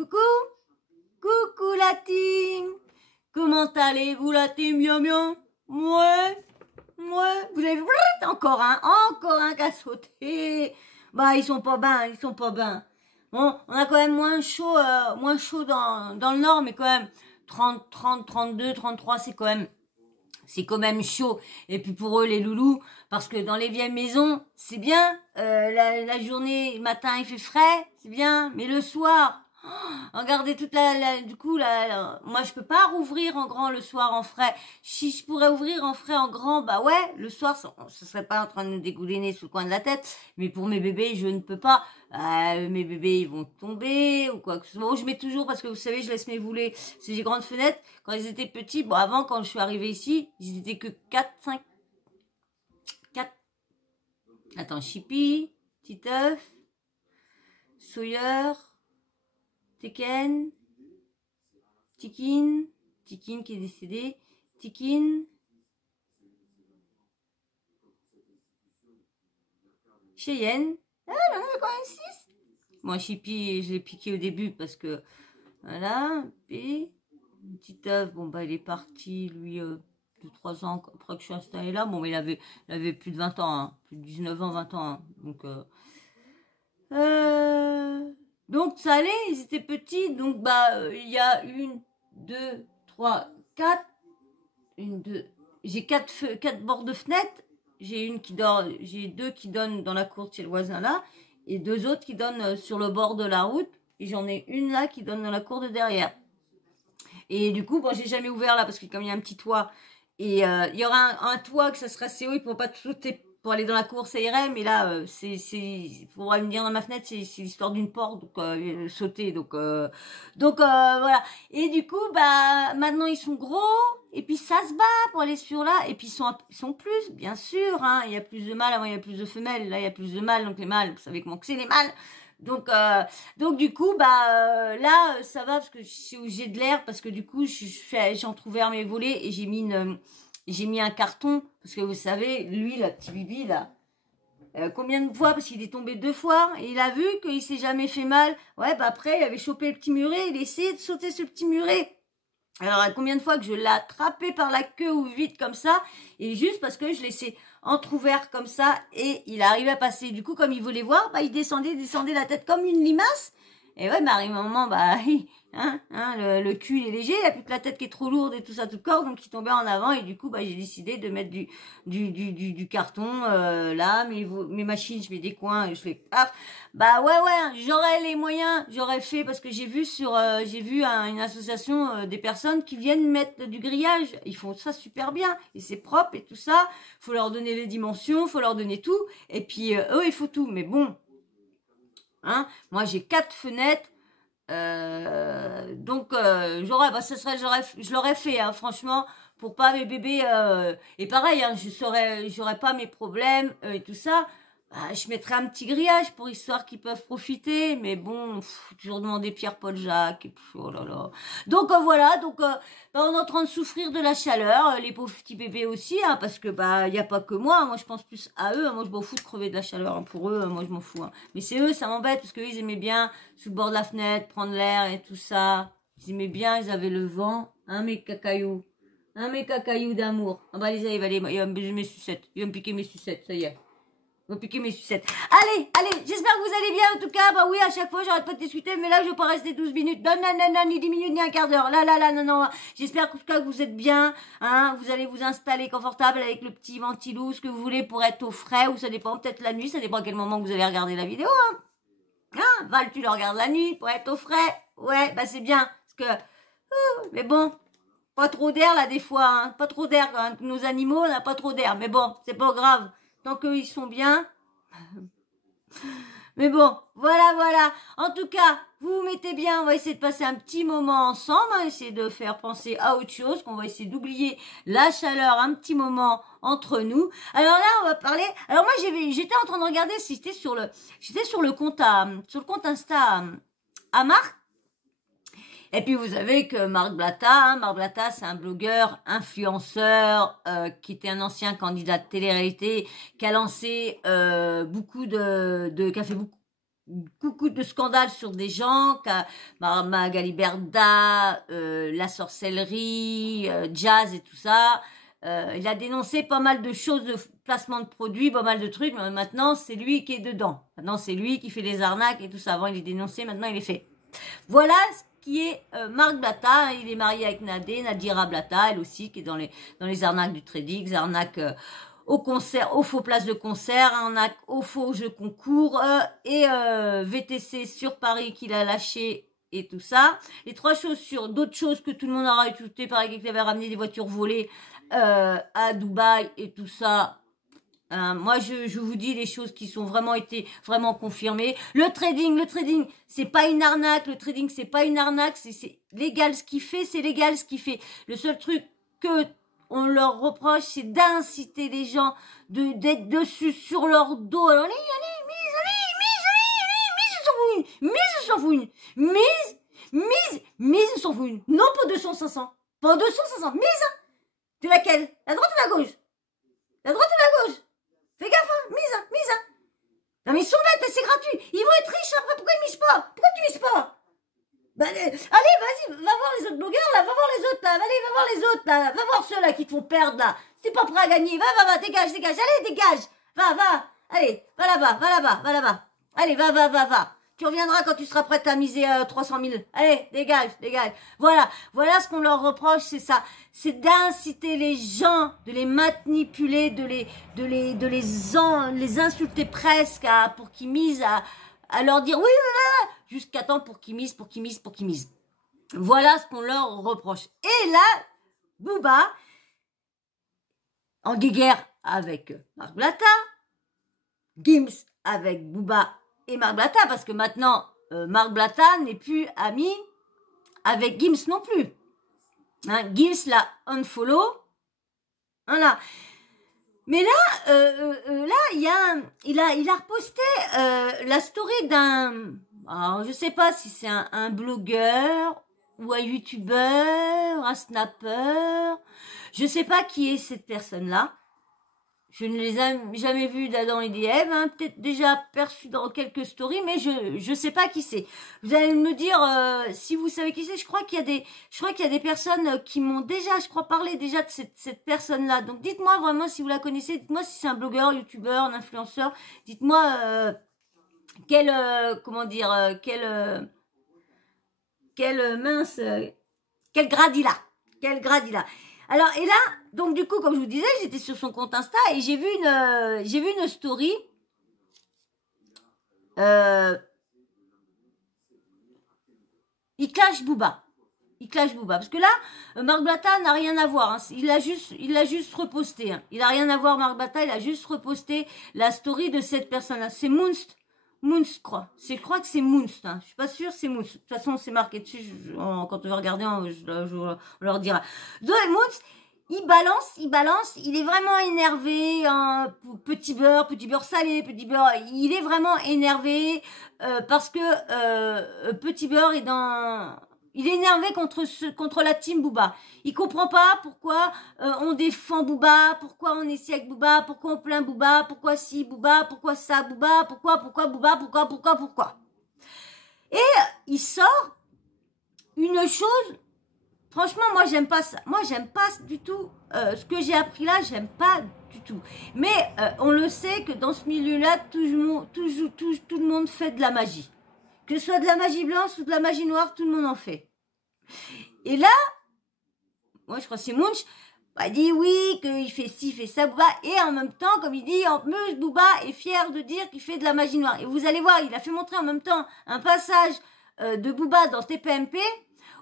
Coucou, coucou la team. Comment allez-vous la team, bien bien? Ouais, vous avez vu, encore un qui a sauté. Bah, ils sont pas bien. Bon, on a quand même moins chaud dans le nord, mais quand même 30, 32, 33, c'est quand même chaud. Et puis pour eux, les loulous, parce que dans les vieilles maisons, c'est bien, la journée, le matin, il fait frais, c'est bien, mais le soir, regardez toute du coup, moi je peux pas rouvrir en grand le soir en frais. Si je pourrais ouvrir en frais en grand, bah ouais, le soir, ça serait pas en train de nous dégouliner sous le coin de la tête. Mais pour mes bébés, je ne peux pas. Mes bébés, ils vont tomber ou quoi que ce soit. Bon, je mets toujours, parce que vous savez, je laisse mes boulets. C'est des grandes fenêtres. Quand ils étaient petits, bon, avant, quand je suis arrivée ici, ils étaient que 4, 5, 4. Attends, Chippy, Titeuf, Sawyer, Tekken, Tikin qui est décédé, Tikin, Cheyenne. Ah, il y en avait quand même 6. Moi, Chippy, je l'ai piqué au début parce que, voilà, et Titeuf, bon, bah, il est parti, lui, de 3 ans après que je suis installée là. Bon, mais il avait plus de 20 ans, hein, plus de 19 ans, 20 ans, hein, donc ça allait, ils étaient petits, donc bah il y a 1, 2, 3, 4, j'ai 4 bords de fenêtre, j'ai 2 qui donnent dans la cour chez le voisin là, et 2 autres qui donnent sur le bord de la route, et j'en ai une là qui donne dans la cour de derrière. Et du coup, bon, j'ai jamais ouvert là, parce que comme il y a un petit toit, et il y aura un toit que ça sera assez haut, ils pourront pas sauter pour aller dans la cour, ça irait, mais là, pour me dire dans ma fenêtre, c'est l'histoire d'une porte, donc sauter, donc voilà. Et du coup, bah maintenant ils sont gros, et puis ça se bat pour aller sur là, et puis ils sont plus, bien sûr, hein, il y a plus de mâles, avant il y a plus de femelles, là il y a plus de mâles, donc les mâles, vous savez comment que c'est les mâles. Donc du coup, bah là, ça va parce que j'ai de l'air, parce que du coup, j'ai entrouvert mes volets et j'ai mis un carton, parce que vous savez, lui, la petit bibi, là, combien de fois, parce qu'il est tombé 2 fois, et il a vu qu'il s'est jamais fait mal. Ouais, bah après, il avait chopé le petit muret, il essayait de sauter ce petit muret. Alors, combien de fois que je l'ai attrapé par la queue ou vite comme ça, et juste parce que je laissais entrouvert comme ça, et il arrivait à passer. Du coup, comme il voulait voir, bah, il descendait la tête comme une limace. Et ouais, bah, arrive un moment, bah, le cul il est léger, il a plus que la tête qui est trop lourde et tout ça, tout le corps, donc il tombait en avant, et du coup, bah, j'ai décidé de mettre du carton, là, mes machines, je mets des coins, et je fais paf. Bah, ouais, j'aurais les moyens, j'aurais fait, parce que j'ai vu une association, des personnes qui viennent mettre du grillage, ils font ça super bien, et c'est propre et tout ça, faut leur donner les dimensions, faut leur donner tout, et puis, eux, il faut tout, mais bon, hein, moi j'ai 4 fenêtres, donc je l'aurais fait, hein, franchement, pour pas mes bébés, et pareil, hein, j'aurais pas mes problèmes, et tout ça, bah, je mettrais un petit grillage pour histoire qu'ils peuvent profiter, mais bon, toujours demander Pierre-Paul Jacques, et oh là là. Donc voilà, bah, on est en train de souffrir de la chaleur, les pauvres petits bébés aussi, hein, parce que bah y a pas que moi je pense plus à eux, hein, moi je m'en fous de crever de la chaleur, hein, pour eux, moi je m'en fous, hein. Mais c'est eux, ça m'embête, parce qu'eux ils aimaient bien sous le bord de la fenêtre, prendre l'air et tout ça, ils aimaient bien, ils avaient le vent, hein, mes cacailloux, d'amour. Ah bah il va me baiser mes sucettes, il va me piquer mes sucettes, ça y est. Vous piquer mes sucettes. Allez, j'espère que vous allez bien en tout cas. Bah oui, à chaque fois, j'arrête pas de discuter, mais là, je vais pas rester 12 minutes. Non, ni 10 minutes, ni un quart d'heure. Là, non. J'espère en tout cas que vous êtes bien, hein. Vous allez vous installer confortable avec le petit ventilou, ce que vous voulez pour être au frais, ou ça dépend peut-être la nuit, ça dépend à quel moment vous allez regarder la vidéo, hein. Hein, Val, tu le regardes la nuit pour être au frais. Ouais, bah c'est bien. Parce que, mais bon, pas trop d'air là des fois, hein. Pas trop d'air, hein. Nos animaux, on n'a pas trop d'air. Mais bon, c'est pas grave. Tant qu'eux, ils sont bien. Mais bon, voilà. En tout cas, vous vous mettez bien. On va essayer de passer un petit moment ensemble. On va essayer de faire penser à autre chose. Qu'on va essayer d'oublier la chaleur un petit moment entre nous. Alors là, on va parler. Alors moi, j'étais en train de regarder si j'étais sur le compte Insta à Marc. Et puis vous savez que Marc Blatta, c'est un blogueur, influenceur, qui était un ancien candidat de télé-réalité, qui a lancé qui a fait coucou de scandales sur des gens, Magali Berda, la sorcellerie, Jazz et tout ça. Il a dénoncé pas mal de choses, de placement de produits, pas mal de trucs, mais maintenant c'est lui qui est dedans. Maintenant c'est lui qui fait les arnaques et tout ça. Avant il est dénoncé, maintenant il est fait. Voilà ce qui est Marc Blatta. Il est marié avec Nadira Blatta, elle aussi, qui est dans les arnaques du trading, les arnaques au concert, aux faux places de concert, arnaques aux faux jeux concours et VTC sur Paris qu'il a lâché et tout ça. Les 3 choses sur d'autres choses que tout le monde a rajouté, par exemple qu'il avait ramené des voitures volées à Dubaï et tout ça. Moi, je vous dis les choses qui sont vraiment été vraiment confirmées. Le trading, c'est pas une arnaque. Le trading, c'est pas une arnaque. C'est légal ce qu'il fait, c'est légal ce qu'il fait. Le seul truc que on leur reproche, c'est d'inciter les gens d'être dessus sur leur dos. Alors, allez, mise, ils s'en foutent. Mise, ils s'en foutent. Non, pas 200, 500. Pas 200, 500. Mise. De laquelle? La droite ou la gauche? La droite ou la gauche? Fais gaffe, hein. Mise. Non, mais ils sont bêtes, c'est gratuit. Ils vont être riches après. Pourquoi ils misent pas? Pourquoi tu mises pas? Bah, allez, vas-y, va voir les autres blogueurs, là. Va voir les autres, là. Allez, va voir les autres, là. Va voir ceux, là, qui te font perdre, là. C'est pas prêt à gagner. Va, dégage. Allez, dégage. Va. Allez, va là-bas. Allez, va. Tu reviendras quand tu seras prête à miser 300 000. Allez, dégage. Voilà ce qu'on leur reproche, c'est ça. C'est d'inciter les gens, de les manipuler, de les insulter presque pour qu'ils misent, à leur dire oui, jusqu'à temps pour qu'ils misent. Voilà ce qu'on leur reproche. Et là, Booba, en guéguerre avec Marc Blatta, Gims avec Booba et Marc Blatta, parce que maintenant, Marc Blatta n'est plus ami avec Gims non plus. Hein, Gims l'a unfollow. Voilà. Mais là, il a reposté la story d'un... Alors, je sais pas si c'est un blogueur ou un youtubeur, un snapper. Je sais pas qui est cette personne-là. Je ne les ai jamais vus dans les DM, hein, peut-être déjà aperçus dans quelques stories, mais je sais pas qui c'est. Vous allez me dire si vous savez qui c'est. Je crois qu'il y a des personnes qui m'ont déjà, parlé déjà de cette personne-là. Donc dites-moi vraiment si vous la connaissez. Dites-moi si c'est un blogueur, youtubeur, un influenceur. Dites-moi quel grade il a. Alors, et là, donc du coup, comme je vous disais, j'étais sur son compte Insta et j'ai vu une story. Il clash Booba. Parce que là, Marc Blatta n'a rien à voir. Hein. Il l'a juste reposté. Hein. Il n'a rien à voir, Marc Blatta. Il a juste reposté la story de cette personne-là. C'est Mounst, je crois. Je crois que c'est Mounst. Hein. Je suis pas sûre, c'est Mounst. De toute façon, c'est marqué dessus. Quand on va regarder, on leur dira. Donc, Mounst, il balance. Il est vraiment énervé. Hein. Petit beurre salé, il est vraiment énervé parce que Petit beurre est dans... Il est énervé contre la team Booba. Il comprend pas pourquoi on défend Booba, pourquoi on est si avec Booba, pourquoi on plaint Booba, pourquoi si Booba, pourquoi ça Booba, pourquoi Booba, pourquoi. Et il sort une chose, franchement, moi j'aime pas ça. Moi j'aime pas du tout ce que j'ai appris là, j'aime pas du tout. Mais on le sait que dans ce milieu-là, tout le monde fait de la magie. Que ce soit de la magie blanche ou de la magie noire, tout le monde en fait. Et là, moi je crois que c'est Munch, il dit oui, qu'il fait ci, fait ça, Booba. Et en même temps, comme il dit, en plus, Booba est fier de dire qu'il fait de la magie noire. Et vous allez voir, il a fait montrer en même temps un passage de Booba dans TPMP,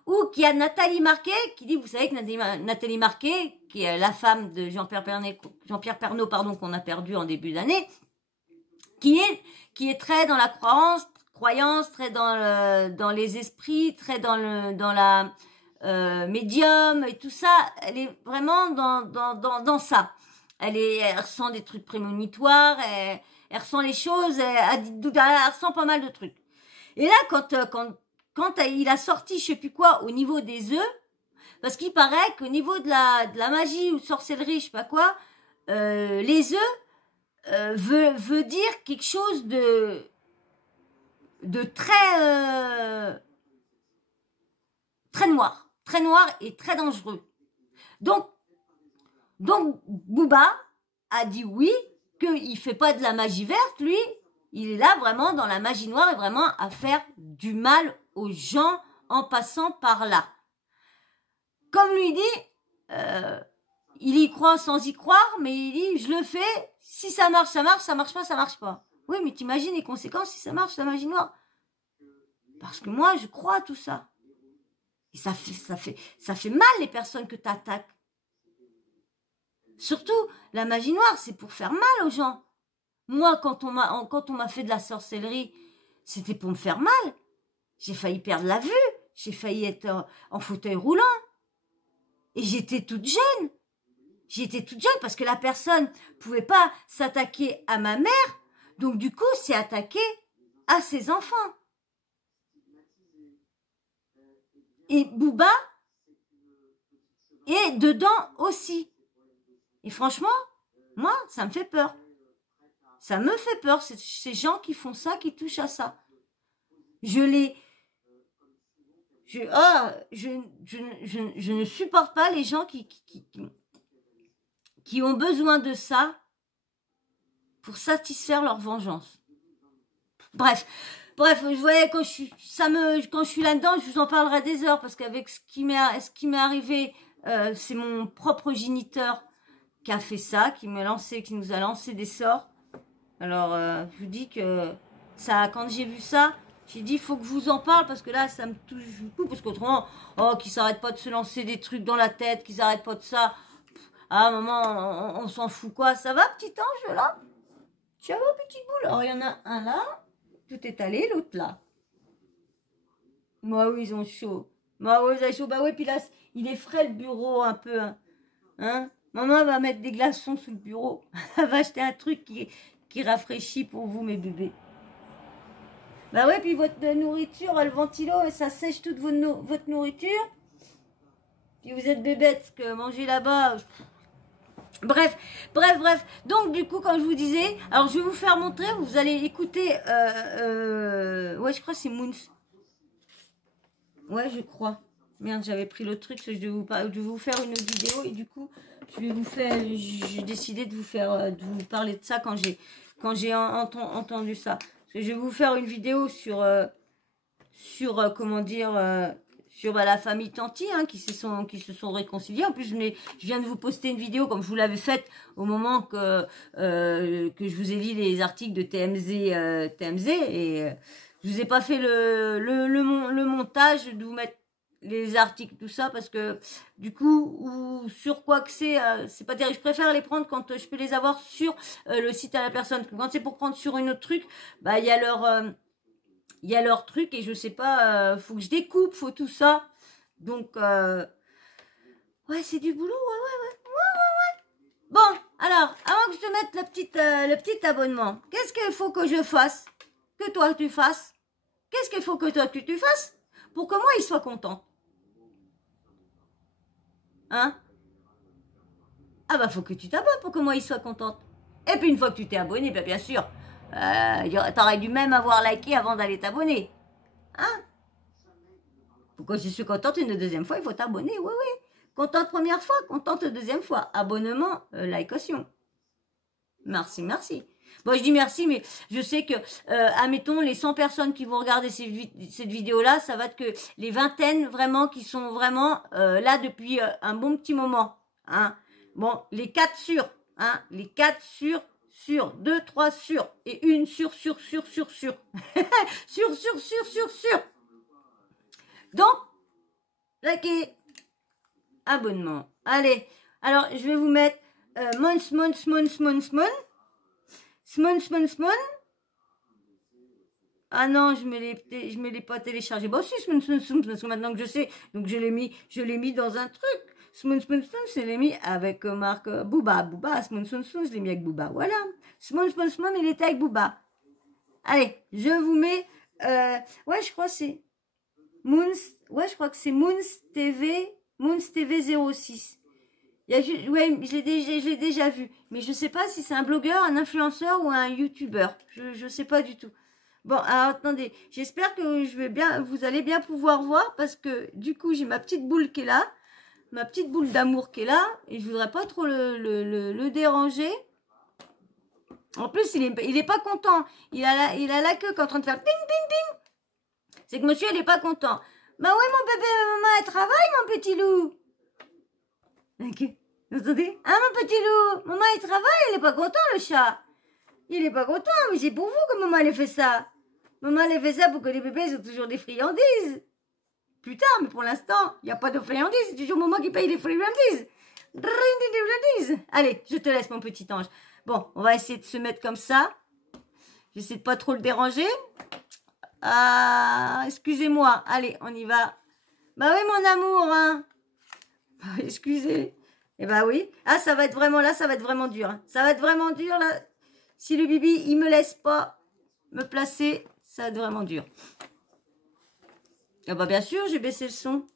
où qu'il y a Nathalie Marquet, qui dit, vous savez que Nathalie Marquet, qui est la femme de Jean-Pierre Pernaut, qu'on a perdu en début d'année, qui est très dans la croyance, très dans les esprits, très dans la médium et tout ça. Elle est vraiment dans ça. Elle ressent des trucs prémonitoires, elle ressent les choses, elle ressent pas mal de trucs. Et là, quand il a sorti je sais plus quoi au niveau des œufs, parce qu'il paraît qu'au niveau de la magie ou sorcellerie, je sais pas quoi, les œufs veut dire quelque chose de de très noir et très dangereux. Donc Booba a dit oui, qu'il fait pas de la magie verte, lui, il est là vraiment dans la magie noire et vraiment à faire du mal aux gens en passant par là. Comme lui dit, il y croit sans y croire, mais il dit je le fais, si ça marche, ça marche pas, ça marche pas. Oui, mais t'imagines les conséquences si ça marche la magie noire? Parce que moi, je crois à tout ça. Et ça fait mal les personnes que t'attaques. Surtout, la magie noire, c'est pour faire mal aux gens. Moi, quand on m'a fait de la sorcellerie, c'était pour me faire mal. J'ai failli perdre la vue. J'ai failli être en fauteuil roulant. Et j'étais toute jeune. J'étais toute jeune parce que la personne pouvait pas s'attaquer à ma mère. Donc, du coup, c'est attaqué à ses enfants. Et Booba est dedans aussi. Et franchement, moi, ça me fait peur. Ça me fait peur, ces gens qui font ça, qui touchent à ça. Je ne supporte pas les gens qui ont besoin de ça pour satisfaire leur vengeance. Bref, vous voyez, quand je suis là-dedans, je vous en parlerai des heures, parce qu'avec ce qui m'est arrivé, c'est mon propre géniteur qui a fait ça, qui nous a lancé des sorts. Alors, je vous dis que ça, quand j'ai vu ça, j'ai dit, il faut que je vous en parle, parce que là, ça me touche beaucoup, parce qu'autrement, qu'ils s'arrêtent pas de se lancer des trucs dans la tête, qu'ils arrêtent pas de ça. Ah, maman, on s'en fout quoi? Ça va, petit ange, là? Tu vas, petite boule? Alors, il y en a un là, tout est allé, l'autre là. Moi, oui, ils ont chaud. Moi, oui, ils ont chaud. Bah oui, puis là, il est frais, le bureau, un peu, hein? Maman va mettre des glaçons sous le bureau. Elle va acheter un truc qui rafraîchit pour vous, mes bébés. Bah ouais, puis votre nourriture, le ventilo, ça sèche toute votre nourriture. Puis vous êtes bébête, que manger là-bas... Bref. Donc, du coup, comme je vous disais, alors je vais vous faire montrer, vous allez écouter... ouais, je crois que c'est Moons. Ouais, je crois. Merde, j'avais pris le truc, je vais vous faire une autre vidéo et du coup... j'ai décidé de vous parler de ça quand j'ai entendu ça. Parce que je vais vous faire une vidéo sur comment dire, sur la famille Tanti, hein, qui se sont réconciliés. En plus, je viens de vous poster une vidéo comme je vous l'avais faite au moment que je vous ai lu les articles de TMZ et je vous ai pas fait le montage de vous mettre les articles, tout ça, parce que du coup, ou sur quoi que c'est pas terrible. Je préfère les prendre quand je peux les avoir sur le site à la personne. Quand c'est pour prendre sur une autre truc, bah il y a leur truc et je sais pas, faut que je découpe, faut tout ça. Donc, ouais, c'est du boulot, ouais. Bon, alors, avant que je te mette le petit abonnement, qu'est-ce qu'il faut que je fasse? Que toi tu fasses? Qu'est-ce qu'il faut que toi tu fasses? Pour que moi, il soit content. Hein? Ah bah, faut que tu t'abonnes pour que moi, il soit contente. Et puis, une fois que tu t'es abonné, bah, bien sûr, t'aurais dû même avoir liké avant d'aller t'abonner. Hein? Pourquoi je suis contente une deuxième fois, il faut t'abonner. Oui. Contente première fois, contente deuxième fois. Abonnement, like-ation. Merci. Bon, je dis merci, mais je sais que, admettons, les 100 personnes qui vont regarder cette vidéo-là, ça va être que les vingtaines, vraiment, qui sont vraiment là depuis un bon petit moment. Hein. Bon, les 4 sûrs. Hein, les 4 sûrs. 2, 3 sûrs. Et une sûre. Sûr. Donc, likez. Abonnement. Allez. Alors, je vais vous mettre Smon. Ah non, je me l'ai pas téléchargé. Bon, si, Smon, parce que maintenant que je sais, donc je l'ai mis dans un truc. Smon, je l'ai mis avec marque Booba. Smon, je l'ai mis avec Booba. Voilà. Smon, il était avec Booba. Allez, je vous mets, ouais, je crois que c'est Moons, ouais, je crois que c'est Moons TV 06. Ouais, je l'ai déjà vu. Mais je sais pas si c'est un blogueur, un influenceur ou un youtubeur. Je sais pas du tout. Bon, alors, attendez, j'espère que vous allez bien pouvoir voir parce que du coup, j'ai ma petite boule qui est là, ma petite boule d'amour qui est là, et je voudrais pas trop le déranger. En plus, il est pas content. Il a la queue qui est en train de faire ding, ding, ding. C'est que monsieur, il est pas content. Bah oui, mon bébé, maman, elle travaille, mon petit loup. Ok. Vous entendez? Hein, mon petit loup? Maman, il travaille, il est pas content, le chat. Il est pas content, mais c'est pour vous que maman, elle fait ça. Maman, elle fait ça pour que les bébés aient toujours des friandises. Plus tard, mais pour l'instant, il n'y a pas de friandises. C'est toujours maman qui paye les friandises. Allez, je te laisse, mon petit ange. Bon, on va essayer de se mettre comme ça. J'essaie de pas trop le déranger. Ah, excusez-moi. Allez, on y va. Bah oui, mon amour, hein. Excusez. Eh bah oui. Ah, ça va être vraiment là, ça va être vraiment dur. Hein. Ça va être vraiment dur, là. Si le bibi, il me laisse pas me placer, ça va être vraiment dur. Ah bah bien sûr, j'ai baissé le son.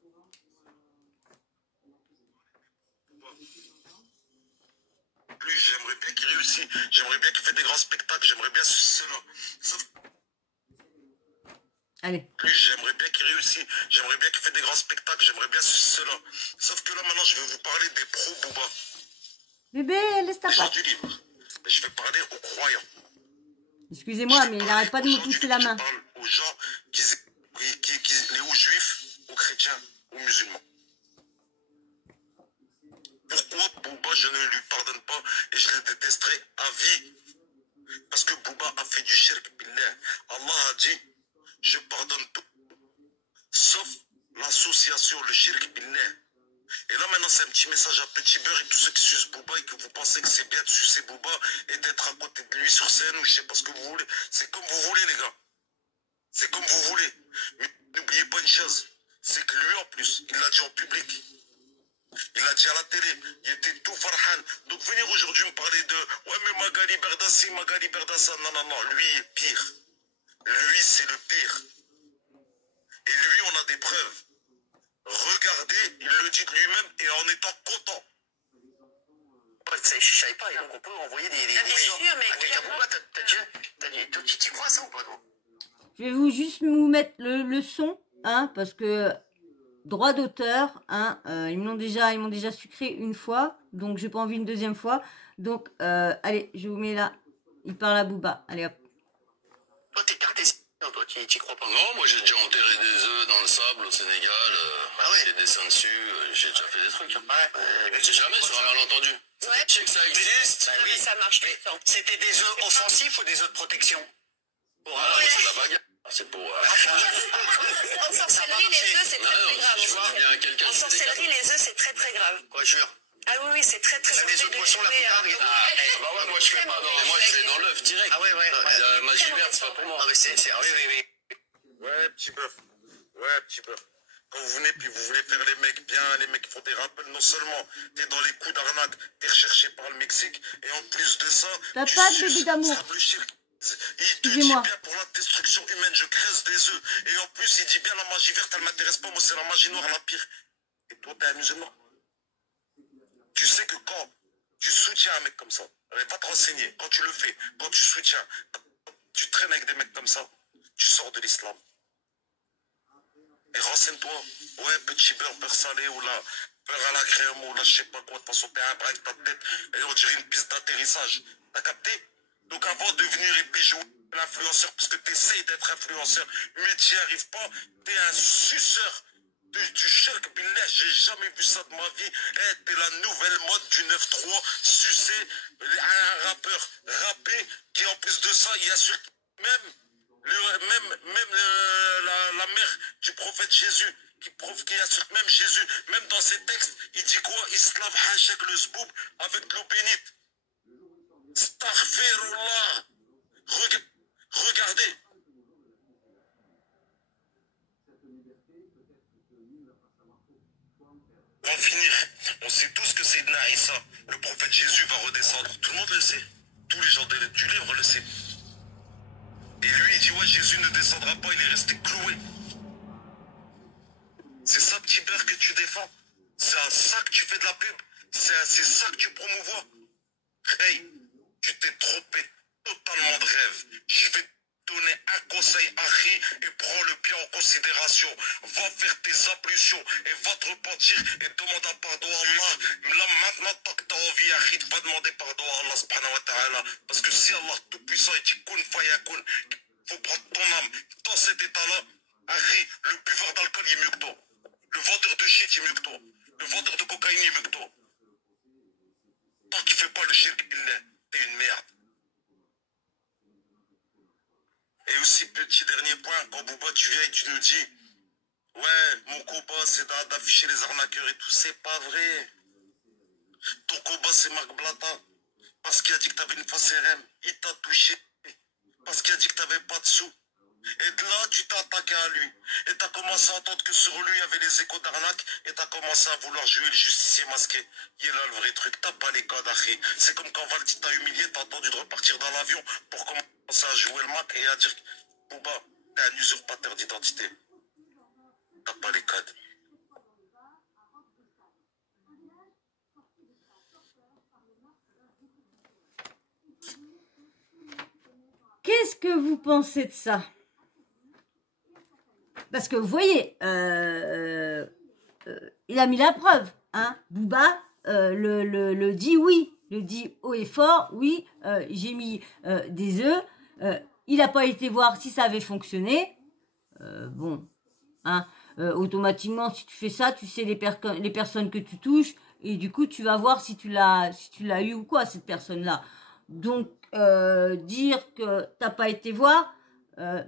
J'aimerais bien qu'il réussisse, j'aimerais bien qu'il fasse des grands spectacles, j'aimerais bien cela. Sauf... Allez. J'aimerais bien qu'il réussisse, j'aimerais bien qu'il fasse des grands spectacles, j'aimerais bien cela. Sauf que là maintenant je vais vous parler des pros Booba. Bébé, laisse ta Les gens patte. du livre. Mais je vais parler aux croyants. Excusez-moi, mais il n'arrête pas de me pousser la main. Je parle aux gens aux juifs, aux chrétiens, aux musulmans. Pourquoi Booba je ne lui pardonne pas et je le détesterai à vie? Parce que Booba a fait du shirk billah. Allah a dit, je pardonne tout, sauf l'association, le shirk billah. Et là maintenant c'est un petit message à Petit Beurre et tous ceux qui sucent Booba et que vous pensez que c'est bien de sucer Booba et d'être à côté de lui sur scène ou je sais pas ce que vous voulez. C'est comme vous voulez les gars. C'est comme vous voulez. Mais n'oubliez pas une chose, c'est que lui en plus, il l'a dit en public. Il a dit à la télé, il était tout farhan. Donc venir aujourd'hui me parler de ouais mais Magali Berdassi, Magali Berdassa, non, non, non, lui est pire. Lui c'est le pire. Et lui on a des preuves. Regardez, il le dit de lui-même et en étant content. Je savais pas, et donc on peut envoyer des bien sûr, mais à quelqu'un. Toi, tu crois ça ou pas toi? Je vais juste vous mettre le son, hein, parce que droit d'auteur, hein, ils m'ont déjà sucré une fois, donc j'ai pas envie une deuxième fois. Donc, allez, je vous mets là. Il parle à Booba. Allez hop. Toi, t'es cartésien, toi, t'y crois pas? Non, moi j'ai déjà enterré des œufs dans le sable au Sénégal. J'ai des dessins dessus, j'ai déjà fait des trucs. Hein. Ouais. C'est jamais sur un malentendu. Ouais. Je sais que ça existe. Non, mais ça marche tout le temps. C'était des œufs offensifs ou des œufs de protection? Pour c'est la bagarre. C'est pour. En sorcellerie, les œufs, c'est très très grave. Je vois bien quelqu'un En qui fait des sorcellerie, les œufs, c'est très très grave. Quoi, jure? Ah oui, oui, c'est très très grave. Les œufs de poisson, la plupart, bah ouais, moi je fais pas dans. Moi je vais dans l'œuf direct. Ah ouais. Magie verte, c'est pas pour moi. Ah, mais oui. Ouais, petit bœuf. Quand vous venez puis vous voulez faire les mecs bien, les mecs qui font des rappels, non seulement t'es dans les coups d'arnaque, t'es recherché par le Mexique, et en plus de ça, T'as pas de bébé d'amour. Il te dit bien pour la destruction humaine, je crève des œufs. Et en plus, il dit bien la magie verte, elle m'intéresse pas, moi c'est la magie noire la pire. Et toi, t'es un musulman. Tu sais que quand tu soutiens un mec comme ça, va te renseigner, quand tu le fais, quand tu soutiens, quand tu traînes avec des mecs comme ça, tu sors de l'islam. Et renseigne-toi, ouais, petit beurre salé, ou là, beurre à la crème, ou là, je sais pas quoi, de toute façon, t'es un bras avec ta tête, et on dirait une piste d'atterrissage. T'as capté? Donc avant de venir et puis jouer l'influenceur, parce que t'essayes d'être influenceur, mais t'y arrives pas, t'es un suceur du shirk billah, j'ai jamais vu ça de ma vie. T'es la nouvelle mode du 9-3, sucer un rappeur rappé, qui en plus de ça, il insulte même la mère du prophète Jésus, qui insulte même Jésus, même dans ses textes, il dit quoi? Il se lave hachek le zboub avec de l'eau bénite. Astaghfirullah. Regardez. Pour en finir, on sait tous que c'est Issa, le prophète Jésus, va redescendre. Tout le monde le sait. Tous les gens du livre le savent. Et lui, il dit, ouais, Jésus ne descendra pas, il est resté cloué. C'est ça, petit beurre, que tu défends. C'est à ça que tu fais de la pub. C'est ça que tu promouvois. Hey, tu t'es trompé totalement de rêve. Je vais te donner un conseil, Harry, et prends le bien en considération. Va faire tes ablutions et va te repentir et demande un pardon à Allah. Mais là, maintenant, tant que t'as envie, Harry, va demander pardon à Allah, subhanahu wa ta'ala. Parce que si Allah tout-puissant, il dit kun fayakun, faut prendre ton âme dans cet état-là, Harry, le buveur d'alcool, il est mieux que toi. Le vendeur de shit, il est mieux que toi. Le vendeur de cocaïne, il est mieux que toi. Tant qu'il fait pas le shirk, t'es une merde. Et aussi, petit dernier point, quand Bouba, tu viens et tu nous dis, ouais, mon combat, c'est d'afficher les arnaqueurs et tout, c'est pas vrai. Ton combat, c'est Marc Blata. Parce qu'il a dit que t'avais une face RM. Il t'a touché. Parce qu'il a dit que t'avais pas de sous. Et de là, tu t'es attaqué à lui. Et t'as commencé à entendre que sur lui, il y avait les échos d'arnaque. Et t'as commencé à vouloir jouer le justicier masqué. Il est là le vrai truc. T'as pas les codes, Harry. C'est comme quand Valdi t'a humilié, t'as attendu de repartir dans l'avion pour commencer à jouer le Mac et à dire Bouba, t'es un usurpateur d'identité. T'as pas les codes. Qu'est-ce que vous pensez de ça? Parce que vous voyez, il a mis la preuve, hein. Bouba le dit oui, le dit haut et fort, oui, j'ai mis des œufs, il n'a pas été voir si ça avait fonctionné, bon, hein, automatiquement si tu fais ça, tu sais les personnes que tu touches, et du coup tu vas voir si tu l'as eu ou quoi, cette personne-là. Donc, dire que t'as pas été voir,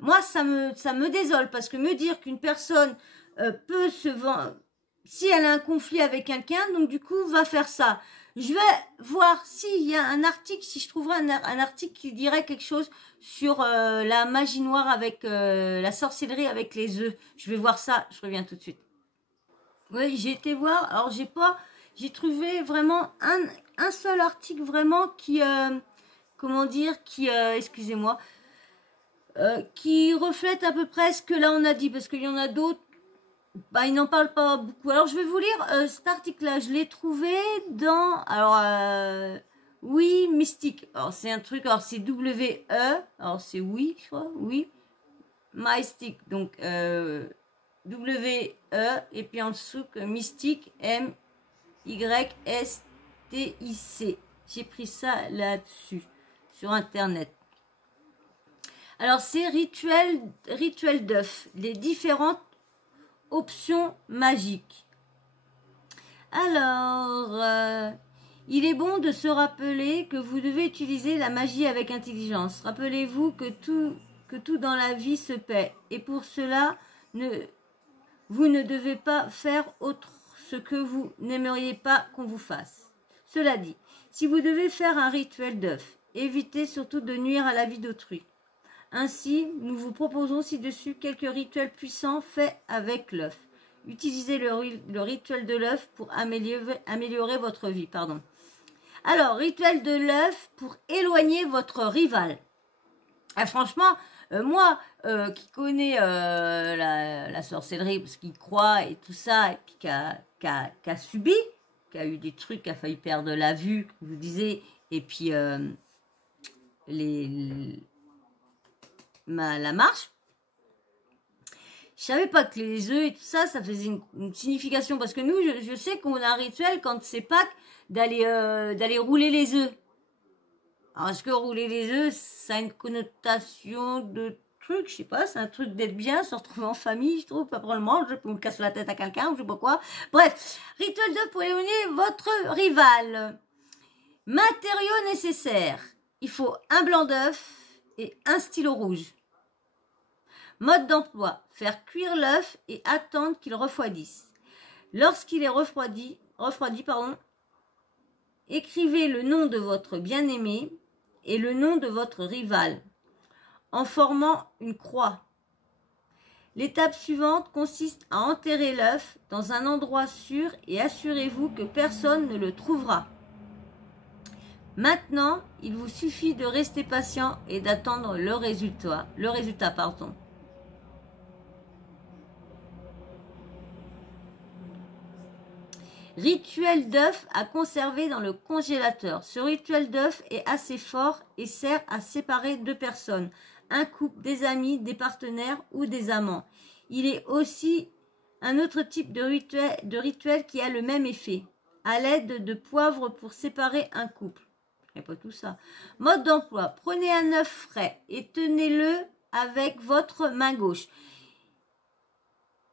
moi ça me désole, parce que me dire qu'une personne peut se vendre, si elle a un conflit avec quelqu'un, donc du coup va faire ça. Je vais voir s'il y a un article, si je trouverai un article qui dirait quelque chose sur la magie noire avec la sorcellerie avec les œufs. Je vais voir ça, je reviens tout de suite. Oui, j'ai été voir, alors j'ai trouvé vraiment un seul article vraiment qui comment dire, qui, excusez-moi, qui reflète à peu près ce que là on a dit, parce qu'il y en a d'autres, bah, ils n'en parlent pas beaucoup. Alors, je vais vous lire cet article-là, je l'ai trouvé dans, alors, oui, Mystique. Alors, c'est un truc, alors c'est W-E, alors c'est oui, je crois, oui, Mystique, donc W-E, et puis en dessous, Mystique, M-Y-S-T-I-C. J'ai pris ça là-dessus, sur Internet. Alors, c'est rituel d'œuf, les différentes options magiques. Alors, il est bon de se rappeler que vous devez utiliser la magie avec intelligence. Rappelez-vous que tout dans la vie se paie. Et pour cela, vous ne devez pas faire autre ce que vous n'aimeriez pas qu'on vous fasse. Cela dit, si vous devez faire un rituel d'œuf, évitez surtout de nuire à la vie d'autrui. Ainsi, nous vous proposons ci-dessus quelques rituels puissants faits avec l'œuf. Utilisez le rituel de l'œuf pour améliorer votre vie. Pardon. Alors, rituel de l'œuf pour éloigner votre rival. Ah, franchement, moi qui connais la sorcellerie, parce qu'il croit et tout ça, et puis qui a subi, qui a eu des trucs, qui a failli perdre la vue, comme je vous disais, et puis la marche. Je savais pas que les œufs et tout ça, ça faisait une signification. Parce que nous, je sais qu'on a un rituel quand c'est Pâques d'aller rouler les œufs. Alors, est-ce que rouler les œufs, ça a une connotation de truc, je sais pas, c'est un truc d'être bien, se retrouver en famille, je trouve, pas prendre le manger, on me casse la tête à quelqu'un, ou je sais pas quoi. Bref, rituel d'œuf pour éloigner votre rival. Matériaux nécessaires. Il faut un blanc d'œuf et un stylo rouge. Mode d'emploi, faire cuire l'œuf et attendre qu'il refroidisse. Lorsqu'il est refroidi, écrivez le nom de votre bien-aimé et le nom de votre rival en formant une croix. L'étape suivante consiste à enterrer l'œuf dans un endroit sûr et assurez-vous que personne ne le trouvera. Maintenant, il vous suffit de rester patient et d'attendre le résultat. Rituel d'œuf à conserver dans le congélateur. Ce rituel d'œuf est assez fort et sert à séparer deux personnes. un couple, des amis, des partenaires ou des amants. Il est aussi un autre type de rituel qui a le même effet, à l'aide de poivre pour séparer un couple. Je ne sais pas tout ça. Mode d'emploi. Prenez un œuf frais et tenez-le avec votre main gauche,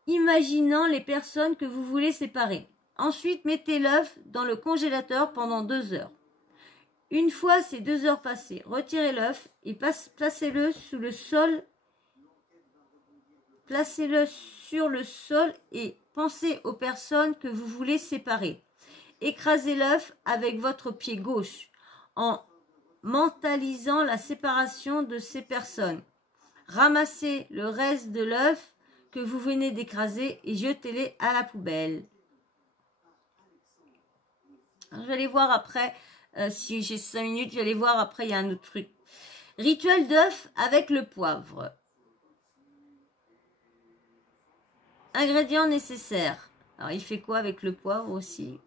imaginant les personnes que vous voulez séparer. Ensuite, mettez l'œuf dans le congélateur pendant 2 heures. Une fois ces 2 heures passées, retirez l'œuf et placez-le sous le sol. Placez-le sur le sol et pensez aux personnes que vous voulez séparer. Écrasez l'œuf avec votre pied gauche en mentalisant la séparation de ces personnes. Ramassez le reste de l'œuf que vous venez d'écraser et jetez-les à la poubelle. Alors, je vais aller voir après, si j'ai 5 minutes, je vais aller voir après, il y a un autre truc. Rituel d'œuf avec le poivre. Ingrédients nécessaires. Alors, il fait quoi avec le poivre aussi?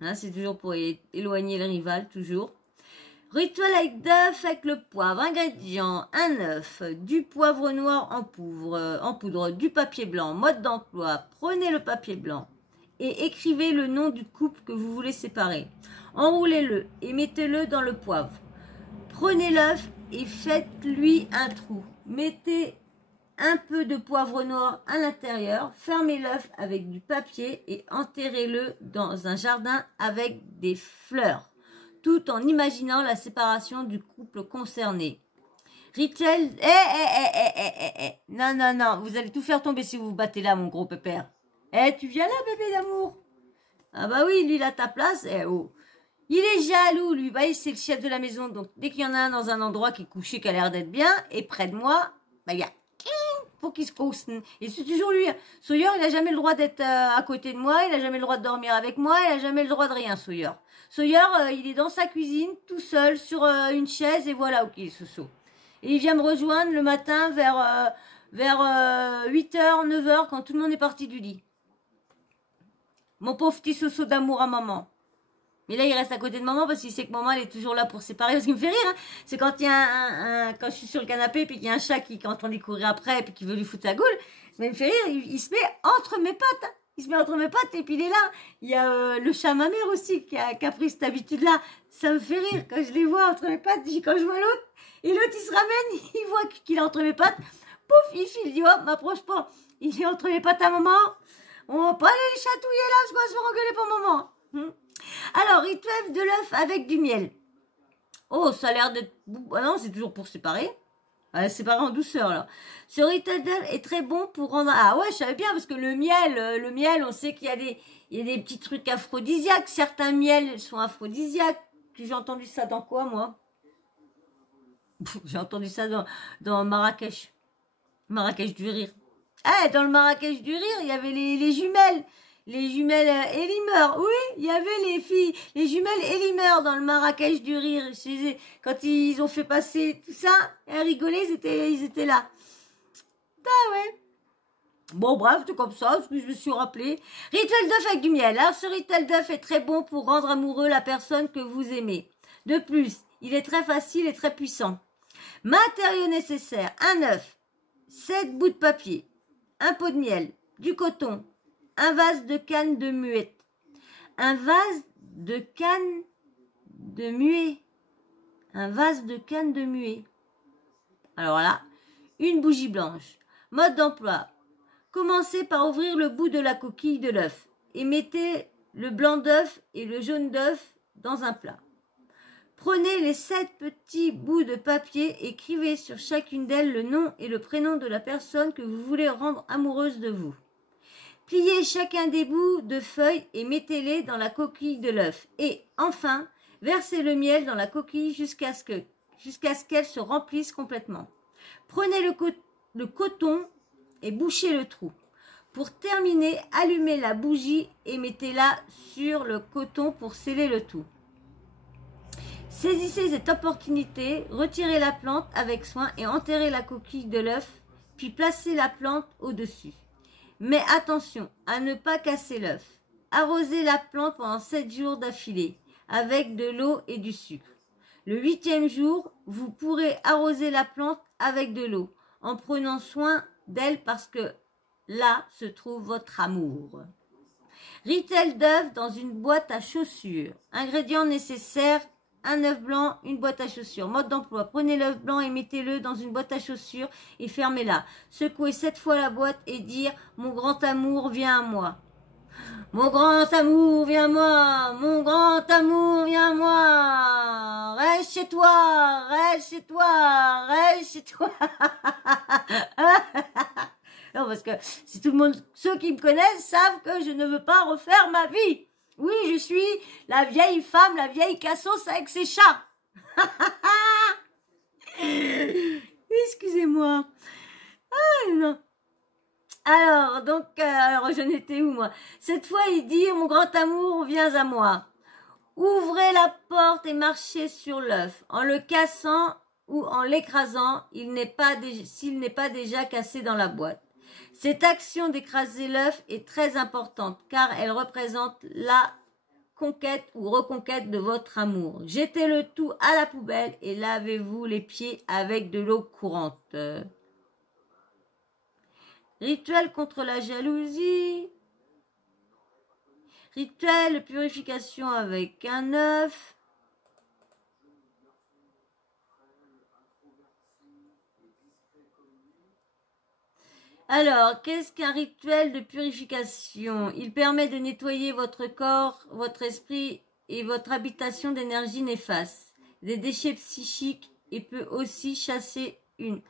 Hein, c'est toujours pour éloigner le rival, toujours. Rituel avec d'œuf avec le poivre. Ingrédients, un œuf, du poivre noir en poudre, du papier blanc. Mode d'emploi, prenez le papier blanc et écrivez le nom du couple que vous voulez séparer. Enroulez-le et mettez-le dans le poivre. Prenez l'œuf et faites-lui un trou. Mettez un peu de poivre noir à l'intérieur. Fermez l'œuf avec du papier et enterrez-le dans un jardin avec des fleurs, tout en imaginant la séparation du couple concerné. Rituel... Non, non, non, vous allez tout faire tomber si vous vous battez là, mon gros pépère. Tu viens là, bébé d'amour? Ah bah oui, lui, il a ta place. Oh. Il est jaloux, lui. Bah, c'est le chef de la maison. Donc, dès qu'il y en a un dans un endroit qui est couché, qui a l'air d'être bien, et près de moi, bah, il y a... Faut qu'il se cause. Et c'est toujours lui. Sawyer, il n'a jamais le droit d'être à côté de moi. Il n'a jamais le droit de dormir avec moi. Il n'a jamais le droit de rien, Sawyer. Sawyer, il est dans sa cuisine, tout seul, sur une chaise, et voilà, ok, Soso. Et il vient me rejoindre le matin vers 8h, 9h, quand tout le monde est parti du lit. Mon pauvre petit Soso d'amour à maman. Mais là, il reste à côté de maman parce qu'il sait que maman, elle est toujours là pour séparer. Parce qu'il me fait rire, hein, c'est quand il y a quand je suis sur le canapé, puis qu'il y a un chat qui est en train de courir après, puis qui veut lui foutre sa goule. Mais il me fait rire, il se met entre mes pattes. Hein. Il se met entre mes pattes et puis il est là. Il y a le chat ma mère aussi qui a pris cette habitude-là. Ça me fait rire quand je les vois entre mes pattes. Quand je vois l'autre, et l'autre il se ramène, il voit qu'il est entre mes pattes. Pouf, il file, il dit oh, m'approche pas. Il est entre mes pattes à maman. On va pas aller les chatouiller là parce qu'on va se faire engueuler pour maman. Alors, rituel de l'œuf avec du miel. Oh, ça a l'air d'être... Ah non, c'est toujours pour séparer. Séparer en douceur, là. Ce rituel d'œuf est très bon pour rendre... Ah ouais, je savais bien, parce que le miel, on sait qu'il y a des petits trucs aphrodisiaques. Certains miels sont aphrodisiaques. J'ai entendu ça dans quoi, moi? J'ai entendu ça dans Marrakech. Marrakech du rire. Ah, dans le Marrakech du rire, il y avait les jumelles. Les jumelles Elimer, oui, il y avait les jumelles Elimer dans le Marrakech du rire. Quand ils ont fait passer tout ça, elles rigolaient, ils étaient là. Ah ouais. Bon, bref, c'est comme ça, ce que je me suis rappelé. Rituel d'œuf avec du miel. Alors, ce rituel d'œuf est très bon pour rendre amoureux la personne que vous aimez. De plus, il est très facile et très puissant. Matériaux nécessaires, un œuf, 7 bouts de papier, un pot de miel, du coton, un vase de canne de muette. Un vase de canne de muet. Un vase de canne de muet. Alors là, une bougie blanche. Mode d'emploi. Commencez par ouvrir le bout de la coquille de l'œuf et mettez le blanc d'œuf et le jaune d'œuf dans un plat. Prenez les 7 petits bouts de papier, écrivez sur chacune d'elles le nom et le prénom de la personne que vous voulez rendre amoureuse de vous. Pliez chacun des bouts de feuilles et mettez-les dans la coquille de l'œuf. Et enfin, versez le miel dans la coquille jusqu'à ce qu'elle se remplisse complètement. Prenez le coton et bouchez le trou. Pour terminer, allumez la bougie et mettez-la sur le coton pour sceller le tout. Saisissez cette opportunité, retirez la plante avec soin et enterrez la coquille de l'œuf, puis placez la plante au-dessus. Mais attention à ne pas casser l'œuf. Arrosez la plante pendant 7 jours d'affilée avec de l'eau et du sucre. Le 8e jour, vous pourrez arroser la plante avec de l'eau, en prenant soin d'elle parce que là se trouve votre amour. Rituel d'œuf dans une boîte à chaussures. Ingrédients nécessaires, un œuf blanc, une boîte à chaussures. Mode d'emploi, prenez l'œuf blanc et mettez-le dans une boîte à chaussures et fermez-la. Secouez 7 fois la boîte et dire « Mon grand amour, viens à moi ». Mon grand amour, viens à moi. Mon grand amour, viens à moi. Reste chez toi, reste chez toi, reste chez toi. Non, parce que si tout le monde, ceux qui me connaissent savent que je ne veux pas refaire ma vie. Oui, je suis la vieille femme, la vieille cassos avec ses chats. Excusez-moi. Ah, non. Alors, alors j'en étais où, moi? Cette fois, il dit, mon grand amour, viens à moi. Ouvrez la porte et marchez sur l'œuf. En le cassant ou en l'écrasant, s'il n'est pas déjà cassé dans la boîte. Cette action d'écraser l'œuf est très importante, car elle représente la conquête ou reconquête de votre amour. Jetez le tout à la poubelle et lavez-vous les pieds avec de l'eau courante. Rituel contre la jalousie. Rituel de purification avec un œuf. Alors, qu'est-ce qu'un rituel de purification? Il permet de nettoyer votre corps, votre esprit et votre habitation d'énergie néfaste, des déchets psychiques et peut aussi chasser une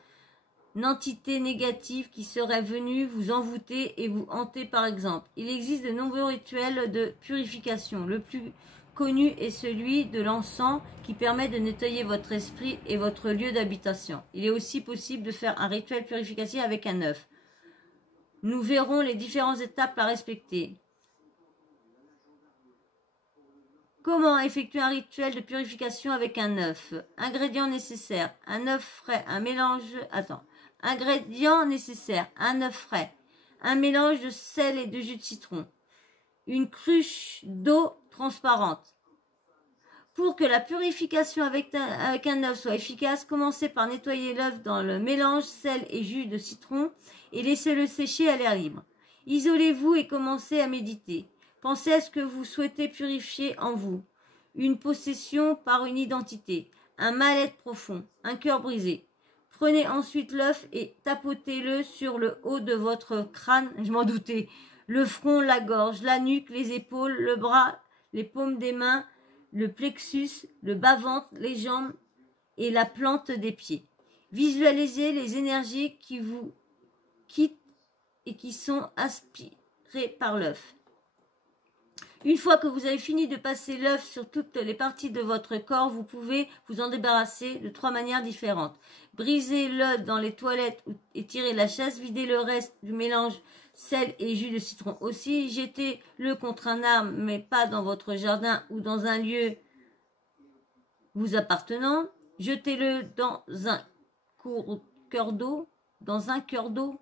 entité négative qui serait venue vous envoûter et vous hanter par exemple. Il existe de nombreux rituels de purification. Le plus connu est celui de l'encens qui permet de nettoyer votre esprit et votre lieu d'habitation. Il est aussi possible de faire un rituel de purification avec un œuf. Nous verrons les différentes étapes à respecter. Comment effectuer un rituel de purification avec un œuf? Ingrédients nécessaires. Un œuf frais, un mélange... Ingrédients nécessaires. Un œuf frais, un mélange de sel et de jus de citron, une cruche d'eau transparente. Pour que la purification avec un œuf soit efficace, commencez par nettoyer l'œuf dans le mélange sel et jus de citron et laissez-le sécher à l'air libre. Isolez-vous et commencez à méditer. Pensez à ce que vous souhaitez purifier en vous. Une possession par une identité, un mal-être profond, un cœur brisé. Prenez ensuite l'œuf et tapotez-le sur le haut de votre crâne, je m'en doutais, le front, la gorge, la nuque, les épaules, le bras, les paumes des mains, le plexus, le bas-ventre, les jambes et la plante des pieds. Visualisez les énergies qui vous quittent et qui sont aspirées par l'œuf. Une fois que vous avez fini de passer l'œuf sur toutes les parties de votre corps, vous pouvez vous en débarrasser de 3 manières différentes. Brisez-le dans les toilettes et tirez la chasse. Videz le reste du mélange sel et jus de citron aussi. Jetez-le contre un arbre, mais pas dans votre jardin ou dans un lieu vous appartenant. Jetez-le dans un cœur d'eau. Dans un cœur d'eau.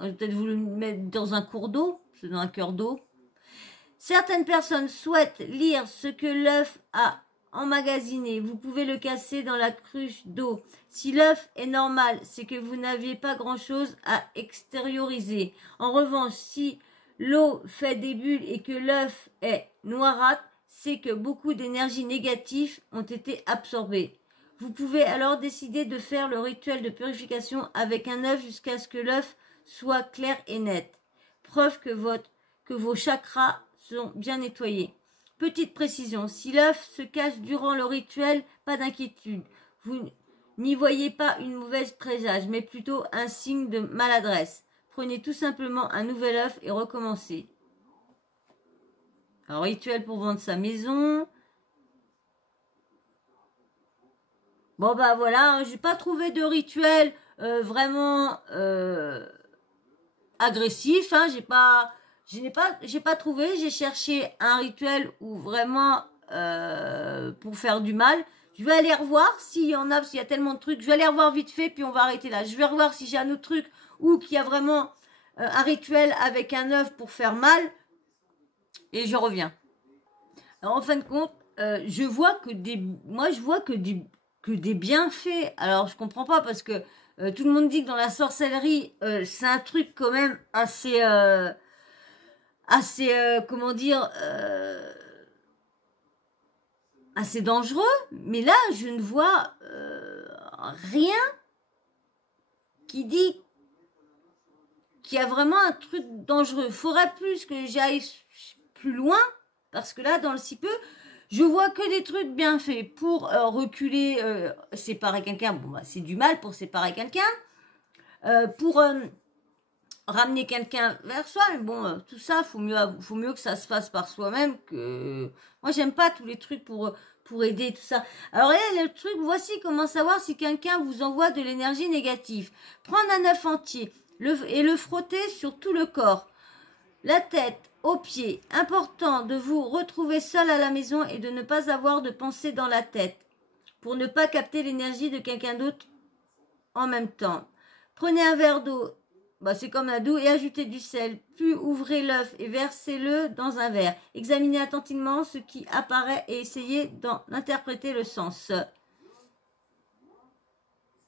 Je vais peut-être vous le mettre dans un cours d'eau. C'est dans un cœur d'eau. Certaines personnes souhaitent lire ce que l'œuf a emmagasiné. Vous pouvez le casser dans la cruche d'eau. Si l'œuf est normal, c'est que vous n'aviez pas grand-chose à extérioriser. En revanche, si l'eau fait des bulles et que l'œuf est noirâtre, c'est que beaucoup d'énergie négative ont été absorbées. Vous pouvez alors décider de faire le rituel de purification avec un œuf jusqu'à ce que l'œuf soit clair et net. Preuve que vos chakras sont bien nettoyés. Petite précision, si l'œuf se cache durant le rituel, pas d'inquiétude. Vous n'y voyez pas une mauvaise présage, mais plutôt un signe de maladresse. Prenez tout simplement un nouvel œuf et recommencez. Alors, rituel pour vendre sa maison. Bon, bah voilà, j'ai pas trouvé de rituel vraiment agressif. Hein, j'ai pas trouvé. J'ai cherché un rituel où vraiment pour faire du mal. Je vais aller revoir s'il y en a, s'il y a tellement de trucs. Je vais aller revoir vite fait, puis on va arrêter là. Je vais revoir si j'ai un autre truc ou qu'il y a vraiment un rituel avec un œuf pour faire mal. Et je reviens. Alors en fin de compte, je vois que moi je vois que des bienfaits. Alors je comprends pas parce que tout le monde dit que dans la sorcellerie, c'est un truc quand même assez, comment dire, assez dangereux. Mais là, je ne vois rien qui dit qu'il y a vraiment un truc dangereux. Il faudrait plus que j'aille plus loin, parce que là, dans le si peu, je vois que des trucs bien faits pour reculer, séparer quelqu'un. Bon, bah, c'est du mal pour séparer quelqu'un. Pour ramener quelqu'un vers soi. Mais bon, tout ça, faut mieux que ça se fasse par soi-même. Que moi, j'aime pas tous les trucs pour aider tout ça. Alors là, le truc, voici comment savoir si quelqu'un vous envoie de l'énergie négative. Prendre un œuf entier et le frotter sur tout le corps. La tête, aux pieds. Important de vous retrouver seul à la maison et de ne pas avoir de pensée dans la tête pour ne pas capter l'énergie de quelqu'un d'autre en même temps. Prenez un verre d'eau, c'est comme un doux, et ajoutez du sel. Puis ouvrez l'œuf et versez-le dans un verre. Examinez attentivement ce qui apparaît et essayez d'en interpréter le sens.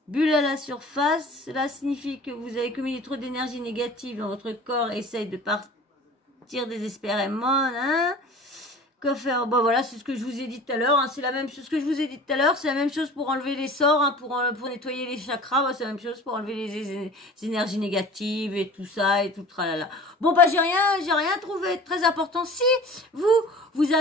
Bulle à la surface, cela signifie que vous avez commis trop d'énergie négative dans votre corps et essaye de partir désespérément. Hein. Que faire? Bon voilà, c'est ce que je vous ai dit tout à l'heure. Hein. C'est la même chose que je vous ai dit tout à l'heure. C'est la même chose pour enlever les sorts, hein, pour nettoyer les chakras. C'est la même chose pour enlever les énergies négatives et tout ça et tout tralala. Bon bah j'ai rien trouvé de très important. Si vous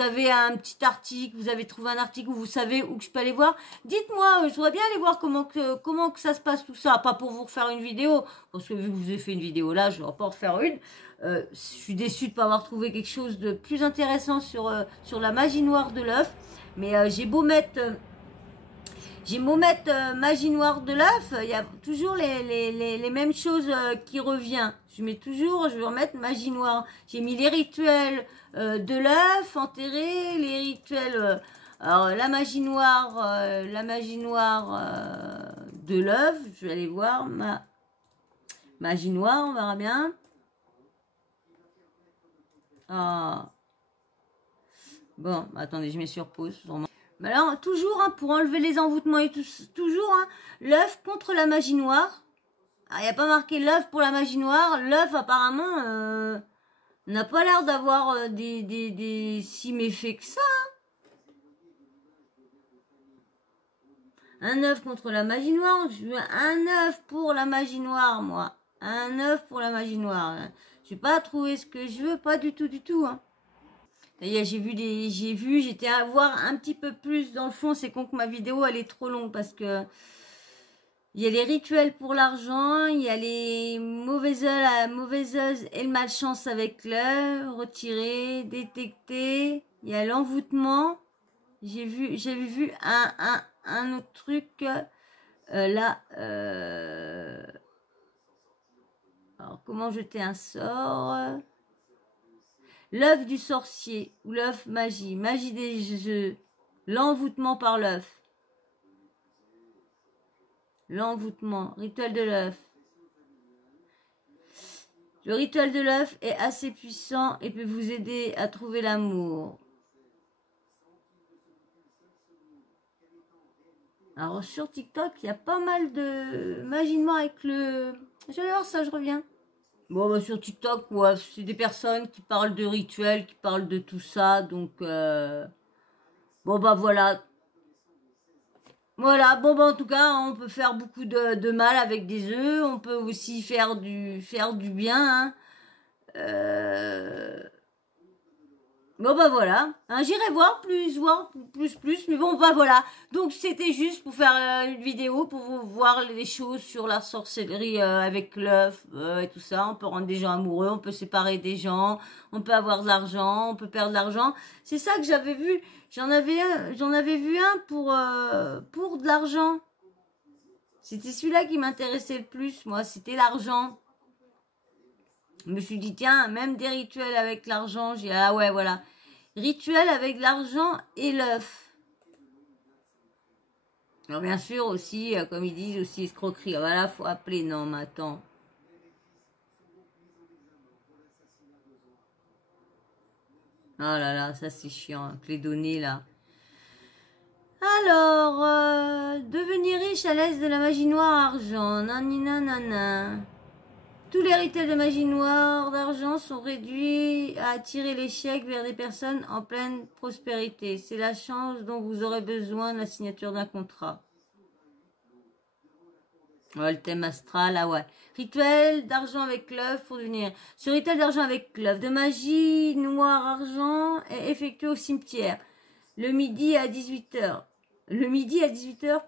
avez un petit article, vous avez trouvé un article où vous savez où que je peux aller voir. Dites-moi, je voudrais bien aller voir comment que ça se passe tout ça. Pas pour vous refaire une vidéo, parce que vu que je vous ai fait une vidéo là, je ne vais pas en refaire une. Je suis déçue de ne pas avoir trouvé quelque chose de plus intéressant sur la magie noire de l'œuf. Mais j'ai beau mettre magie noire de l'œuf, il y a toujours les mêmes choses qui reviennent. Je vais remettre magie noire. J'ai mis les rituels de l'œuf enterré, les rituels. Alors la magie noire de l'œuf. Je vais aller voir magie noire, on verra bien. Ah. Bon, attendez, je mets sur pause. Mais alors, toujours, hein, pour enlever les envoûtements et tout, toujours, hein, l'œuf contre la magie noire. Il n'y a pas marqué l'œuf pour la magie noire. L'œuf, apparemment, n'a pas l'air d'avoir des si méfaits que ça. Hein. Un œuf contre la magie noire. Je veux un œuf pour la magie noire, moi. Un œuf pour la magie noire. Hein. Je n'ai pas trouvé ce que je veux, pas du tout. Hein. D'ailleurs, j'étais à voir un petit peu plus dans le fond. C'est con que ma vidéo, elle est trop longue parce que il y a les rituels pour l'argent, il y a les mauvaises et le malchance avec l'œuf, retirer, détecter. Il y a l'envoûtement. J'avais vu un autre truc là. Alors, comment jeter un sort? L'œuf du sorcier ou l'œuf magie. Magie des œufs. L'envoûtement par l'œuf. L'envoûtement. Rituel de l'œuf. Le rituel de l'œuf est assez puissant et peut vous aider à trouver l'amour. Alors sur TikTok, il y a pas mal de magie noire avec le... Je vais aller voir ça, je reviens. Bon, bah, sur TikTok, ouais, c'est des personnes qui parlent de rituels, qui parlent de tout ça, donc, bon, bah, voilà. Voilà, bon, bah, en tout cas, on peut faire beaucoup de mal avec des œufs, on peut aussi faire du bien, hein. Bon bah voilà, hein, j'irai voir plus, mais bon bah voilà. Donc c'était juste pour faire une vidéo, pour vous voir les choses sur la sorcellerie avec l'œuf et tout ça. On peut rendre des gens amoureux, on peut séparer des gens, on peut avoir de l'argent, on peut perdre de l'argent. C'est ça que j'avais vu, j'en avais vu un pour de l'argent. C'était celui-là qui m'intéressait le plus, moi, c'était l'argent. Je me suis dit, tiens, même des rituels avec l'argent. J'ai dit, ah ouais, voilà. Rituel avec l'argent et l'œuf. Alors, bien sûr, aussi, comme ils disent, aussi escroquerie. Voilà, faut appeler. Non, mais attends. Oh là là, ça c'est chiant, avec les données là. Alors, devenir riche à l'aise de la magie noire argent. Nanina nana. Tous les rituels de magie noire d'argent sont réduits à attirer l'échec vers des personnes en pleine prospérité. C'est la chance dont vous aurez besoin de la signature d'un contrat. Ouais, le thème astral, ah ouais. Rituel d'argent avec l'œuf pour devenir. Ce rituel d'argent avec l'œuf de magie noire argent est effectué au cimetière. Le midi à 18h. Le midi à 18h.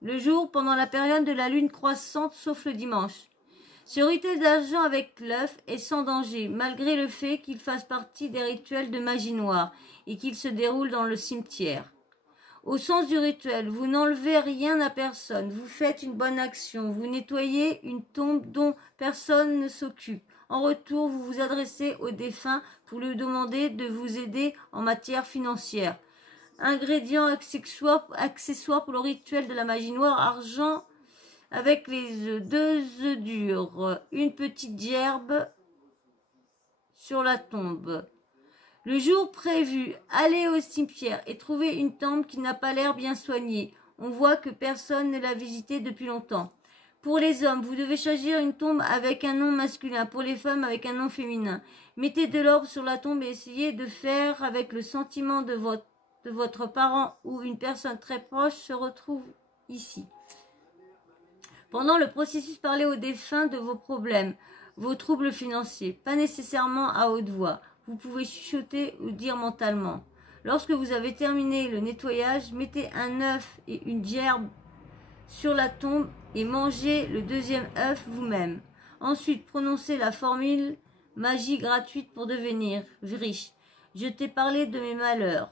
Le jour pendant la période de la lune croissante sauf le dimanche. Ce rituel d'argent avec l'œuf est sans danger, malgré le fait qu'il fasse partie des rituels de magie noire et qu'il se déroule dans le cimetière. Au sens du rituel, vous n'enlevez rien à personne, vous faites une bonne action, vous nettoyez une tombe dont personne ne s'occupe. En retour, vous vous adressez au défunt pour lui demander de vous aider en matière financière. Ingrédients accessoires pour le rituel de la magie noire, argent avec les œufs, 2 œufs durs, une petite gerbe sur la tombe. Le jour prévu, allez au cimetière et trouvez une tombe qui n'a pas l'air bien soignée. On voit que personne ne l'a visitée depuis longtemps. Pour les hommes, vous devez choisir une tombe avec un nom masculin. Pour les femmes, avec un nom féminin. Mettez de l'or sur la tombe et essayez de faire avec le sentiment de votre parent ou une personne très proche se retrouve ici. Pendant le processus, parlez aux défunts de vos problèmes, vos troubles financiers, pas nécessairement à haute voix. Vous pouvez chuchoter ou dire mentalement. Lorsque vous avez terminé le nettoyage, mettez un œuf et une gerbe sur la tombe et mangez le deuxième œuf vous-même. Ensuite, prononcez la formule magie gratuite pour devenir riche. Je t'ai parlé de mes malheurs.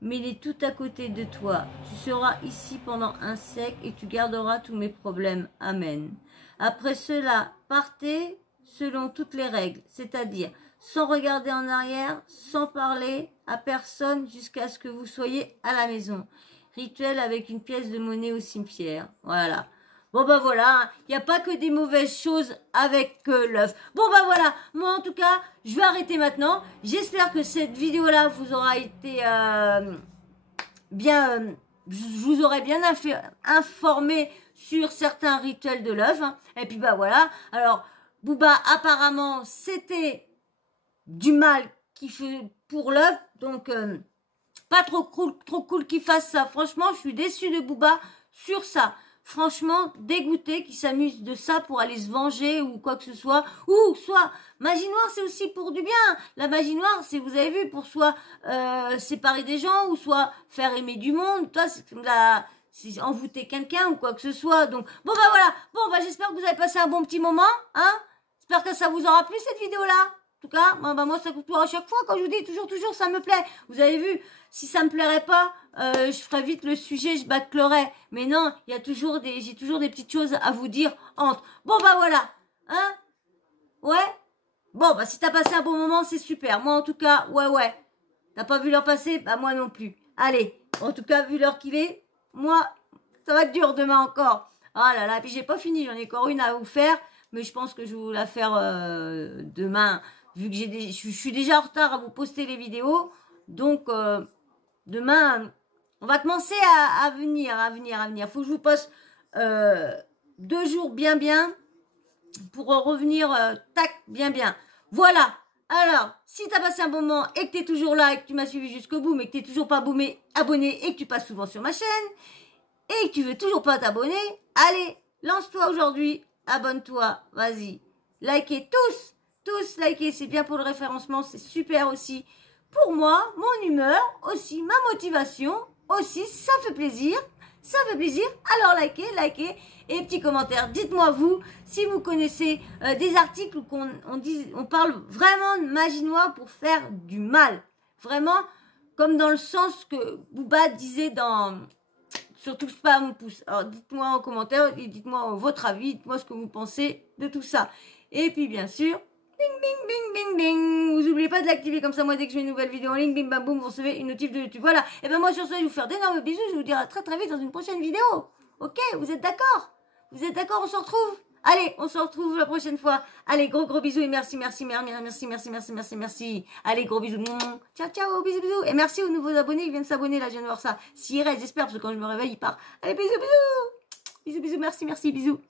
Mais il est tout à côté de toi. Tu seras ici pendant un siècle et tu garderas tous mes problèmes. Amen. Après cela, partez selon toutes les règles, c'est-à-dire sans regarder en arrière, sans parler à personne jusqu'à ce que vous soyez à la maison. Rituel avec une pièce de monnaie au cimetière. Voilà. Bon bah voilà, il n'y a pas que des mauvaises choses avec l'œuf. Bon bah voilà, moi en tout cas, je vais arrêter maintenant. J'espère que cette vidéo-là vous aura été je vous aurai bien informé sur certains rituels de l'œuf. Hein. Et puis bah voilà, alors Booba apparemment c'était du mal qu'il fait pour l'œuf, donc pas trop cool qu'il fasse ça. Franchement, je suis déçue de Booba sur ça. Franchement, dégoûté qu'il s'amuse de ça pour aller se venger ou quoi que ce soit. Ou soit, magie noire, c'est aussi pour du bien. La magie noire, c'est, vous avez vu, pour soit séparer des gens ou soit faire aimer du monde. Toi, c'est envoûter quelqu'un ou quoi que ce soit. Donc, bon bah voilà. Bon bah j'espère que vous avez passé un bon petit moment. Hein. J'espère que ça vous aura plu cette vidéo-là. En tout cas, moi ça coûte à chaque fois. Quand je vous dis toujours, ça me plaît. Vous avez vu, si ça me plairait pas, je ferais vite le sujet, je bâclerais. Mais non, j'ai toujours des petites choses à vous dire entre. Bon bah voilà, hein? Ouais. Bon bah si t'as passé un bon moment, c'est super. Moi en tout cas, ouais. T'as pas vu l'heure passer? Bah moi non plus. Allez, en tout cas vu l'heure qu'il est, moi ça va être dur demain encore. Ah là là, puis j'ai pas fini, j'en ai encore une à vous faire, mais je pense que je vais vous la faire demain. Vu que je suis déjà en retard à vous poster les vidéos, donc demain, on va commencer à venir. Faut que je vous poste 2 jours bien pour revenir tac bien. Voilà. Alors, si t'as passé un bon moment et que t'es toujours là et que tu m'as suivi jusqu'au bout, mais que t'es toujours pas abonné et que tu passes souvent sur ma chaîne et que tu veux toujours pas t'abonner, allez, lance-toi aujourd'hui, abonne-toi, vas-y, likez tous liker, c'est bien pour le référencement, c'est super aussi pour moi, mon humeur aussi, ma motivation aussi, ça fait plaisir, alors likez, et petit commentaire, dites-moi vous, si vous connaissez des articles où on parle vraiment de magie noire pour faire du mal, vraiment, comme dans le sens que Booba disait sur tout spam mon pouce. Alors dites-moi en commentaire, et dites-moi votre avis, dites-moi ce que vous pensez de tout ça, et puis bien sûr, bing. Vous n'oubliez pas de l'activer comme ça, moi, dès que je mets une nouvelle vidéo en ligne, bim, bam, boum, vous recevez une notif de YouTube. Voilà. Et ben moi, sur ce, je vais vous faire d'énormes bisous. Je vous dirai à très vite dans une prochaine vidéo. Ok? Vous êtes d'accord? On se retrouve? Allez, on se retrouve la prochaine fois. Allez, gros bisous et merci. Allez, gros bisous. Ciao, bisous. Et merci aux nouveaux abonnés qui viennent s'abonner, là, je viens de voir ça. S'il reste, j'espère, parce que quand je me réveille, il part. Allez, bisous. Bisous, merci, bisous.